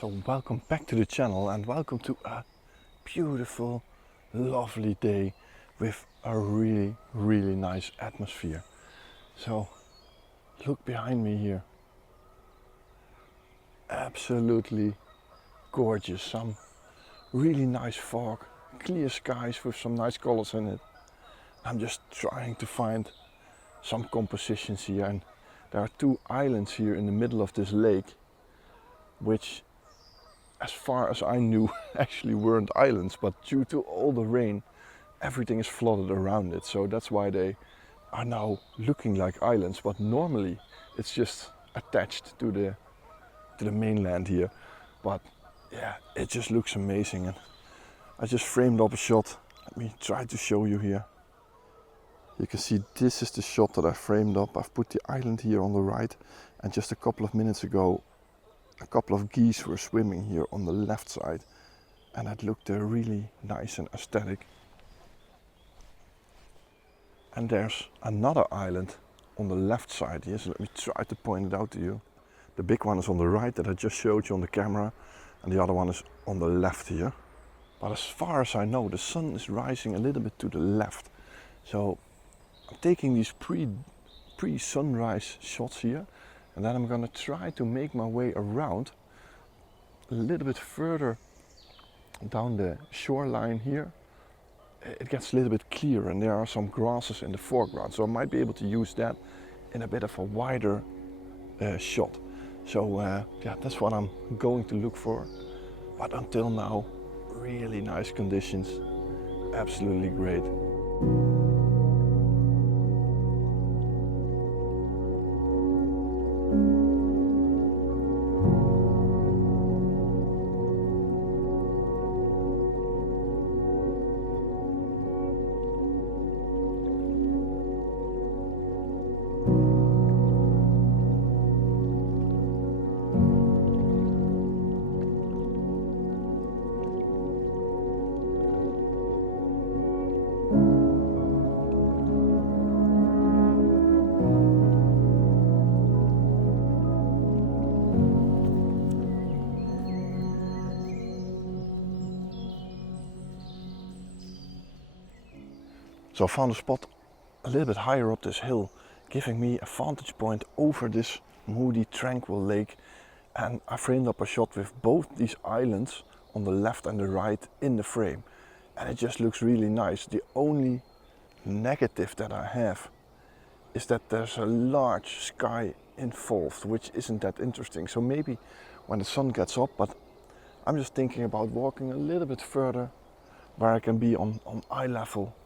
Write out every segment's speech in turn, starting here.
So welcome back to the channel and welcome to a beautiful, lovely day with a really nice atmosphere. So look behind me here. Absolutely gorgeous. Some really nice fog, clear skies with some nice colors in it. I'm just trying to find some compositions here, and there are two islands here in the middle of this lake, which as far as I knew actually weren't islands, but due to all the rain everything is flooded around it, so that's why they are now looking like islands, but normally it's just attached to the mainland here. But yeah, it just looks amazing, and I just framed up a shot. Let me try to show you here. You can see this is the shot that I framed up. I've put the island here on the right, and just a couple of minutes ago a couple of geese were swimming here on the left side, and it looked really nice and aesthetic. And there's another island on the left side here, so let me try to point it out to you. The big one is on the right that I just showed you on the camera, and the other one is on the left here. But as far as I know, the sun is rising a little bit to the left, so I'm taking these pre-sunrise shots here, and then I'm gonna try to make my way around a little bit further down the shoreline here. It gets a little bit clearer and there are some grasses in the foreground, so I might be able to use that in a bit of a wider shot. So yeah, that's what I'm going to look for. But until now, really nice conditions, absolutely great. So I found a spot a little bit higher up this hill, giving me a vantage point over this moody, tranquil lake. And I framed up a shot with both these islands on the left and the right in the frame. And it just looks really nice. The only negative that I have is that there's a large sky involved, which isn't that interesting. So maybe when the sun gets up, but I'm just thinking about walking a little bit further where I can be on eye level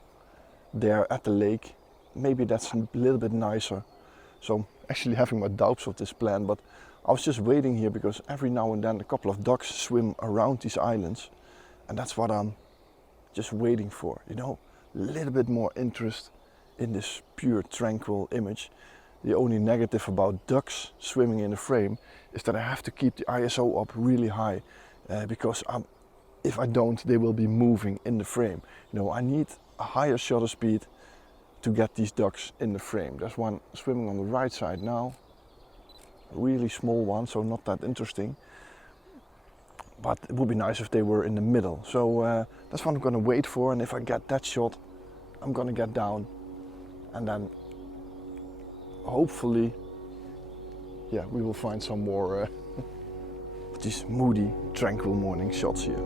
there at the lake. Maybe that's a little bit nicer. So I'm actually having my doubts of this plan, but I was just waiting here because every now and then a couple of ducks swim around these islands, and that's what I'm just waiting for, you know, a little bit more interest in this pure tranquil image. The only negative about ducks swimming in the frame is that I have to keep the ISO up really high, because if I don't, they will be moving in the frame. You know, I need a higher shutter speed to get these ducks in the frame. There's one swimming on the right side now, a really small one, so not that interesting, but it would be nice if they were in the middle. So that's what I'm going to wait for, and if I get that shot, I'm going to get down, and then hopefully, yeah, we will find some more these moody, tranquil morning shots here.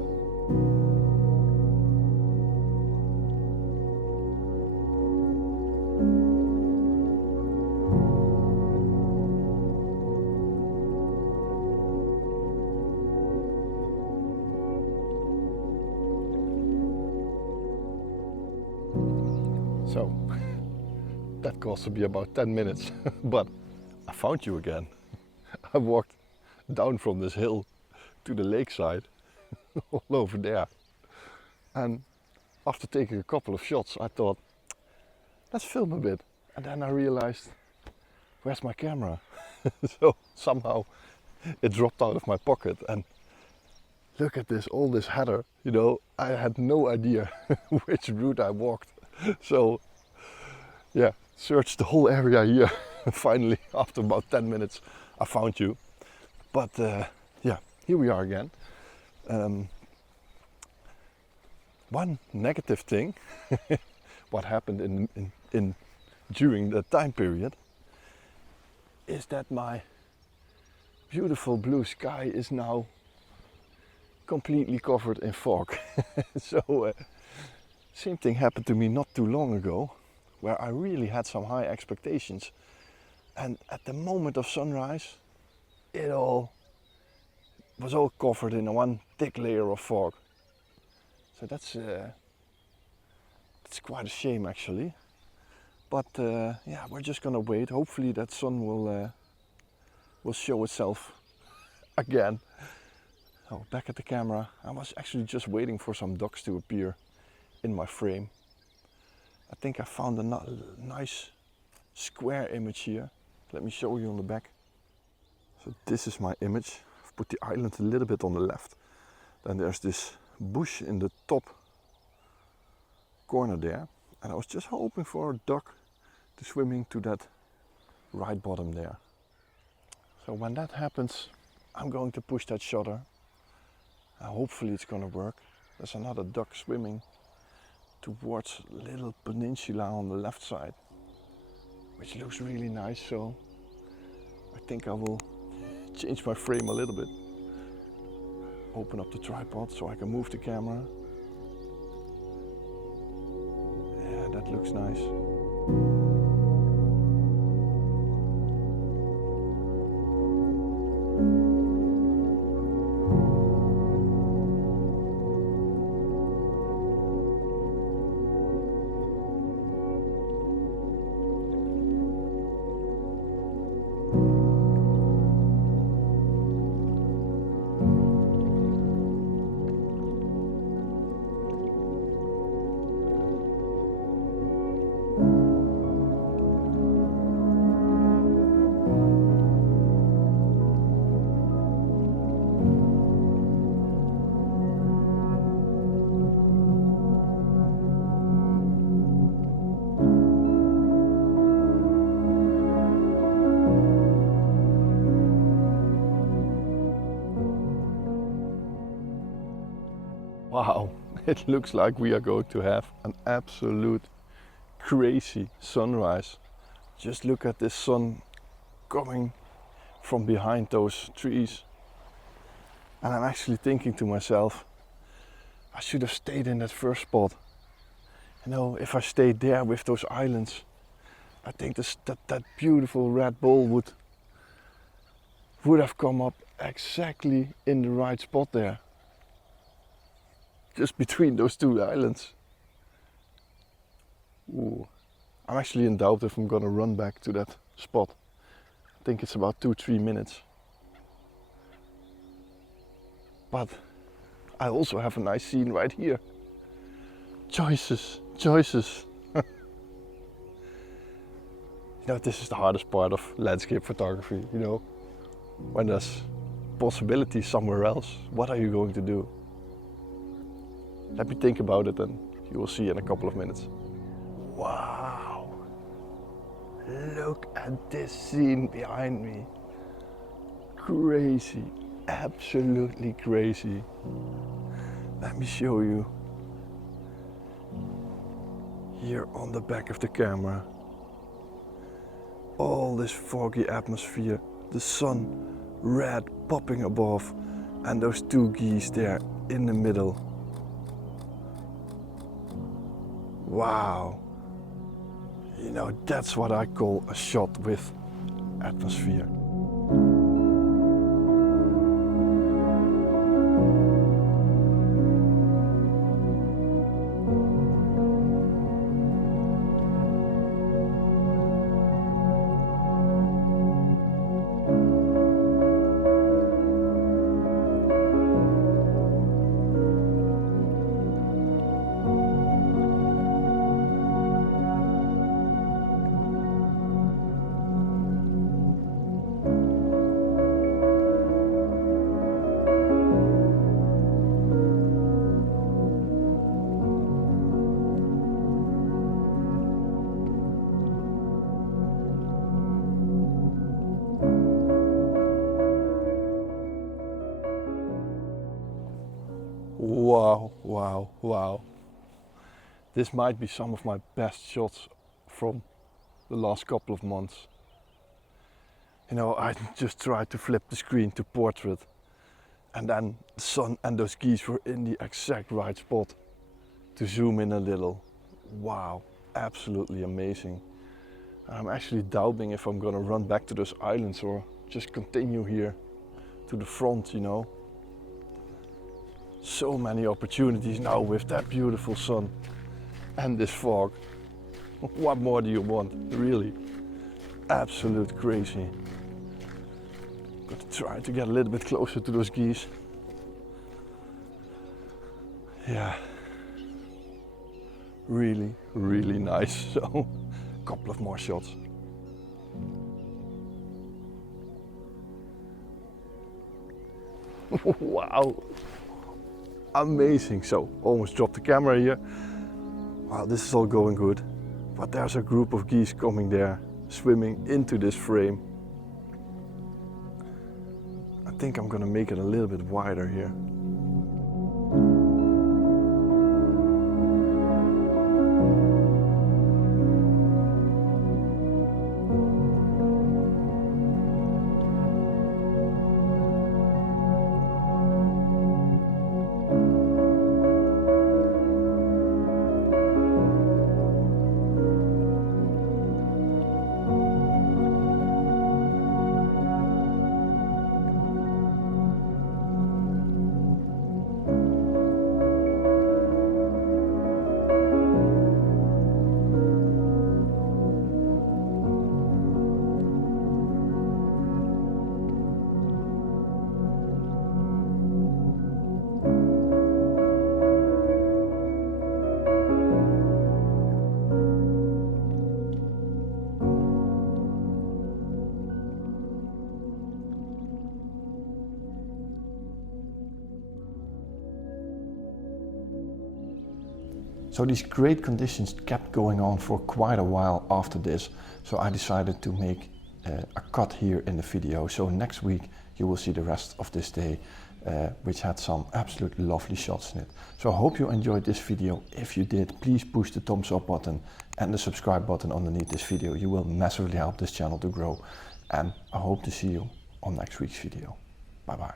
So that cost me about 10 minutes, but I found you again. I walked down from this hill to the lakeside, all over there. And after taking a couple of shots, I thought, let's film a bit. And then I realized, where's my camera? So somehow it dropped out of my pocket, and look at this, all this heather, you know, I had no idea which route I walked. So yeah, searched the whole area here. Finally, after about 10 minutes, I found you. But yeah, here we are again. One negative thing, what happened in during that time period, is that my beautiful blue sky is now completely covered in fog. So same thing happened to me not too long ago, where I really had some high expectations, and at the moment of sunrise it was all covered in one thick layer of fog. So that's quite a shame actually. But yeah, we're just gonna wait. Hopefully that sun will show itself again. So back at the camera, I was actually just waiting for some ducks to appear in my frame. I think I found a nice square image here. Let me show you on the back. So this is my image. I've put the island a little bit on the left. Then there's this bush in the top corner there. And I was just hoping for a duck to swim into that right bottom there. So when that happens, I'm going to push that shutter. And hopefully it's gonna work. There's another duck swimming towards a little peninsula on the left side, which looks really nice. So I think I will change my frame a little bit. Open up the tripod so I can move the camera. Yeah, that looks nice. Wow, it looks like we are going to have an absolute crazy sunrise. Just look at this sun coming from behind those trees. And I'm actually thinking to myself, I should have stayed in that first spot. You know, if I stayed there with those islands, I think that beautiful red ball would have come up exactly in the right spot there. Just between those two islands. Ooh. I'm actually in doubt if I'm gonna run back to that spot. I think it's about 2-3 minutes. But I also have a nice scene right here. Choices, choices. You know, this is the hardest part of landscape photography, you know. When there's possibility somewhere else, what are you going to do? Let me think about it and you will see in a couple of minutes. Wow! Look at this scene behind me. Crazy, absolutely crazy. Let me show you. Here on the back of the camera. All this foggy atmosphere, the sun red popping above, and those two geese there in the middle. Wow, you know, that's what I call a shot with atmosphere. Wow, wow. This might be some of my best shots from the last couple of months. You know, I just tried to flip the screen to portrait, and then the sun and those geese were in the exact right spot to zoom in a little. Wow, absolutely amazing. I'm actually doubting if I'm gonna run back to those islands or just continue here to the front, you know. So many opportunities now with that beautiful sun and this fog. What more do you want, really? Absolute crazy. Got to try to get a little bit closer to those geese. Yeah, really, really nice. So, a couple of more shots. Wow, amazing. So, almost dropped the camera here. Wow, this is all going good. But there's a group of geese coming there, swimming into this frame. I think I'm gonna make it a little bit wider here. So these great conditions kept going on for quite a while after this, so I decided to make a cut here in the video. So next week you will see the rest of this day, which had some absolutely lovely shots in it. So I hope you enjoyed this video. If you did, please push the thumbs up button and the subscribe button underneath this video. You will massively help this channel to grow, and I hope to see you on next week's video. Bye bye.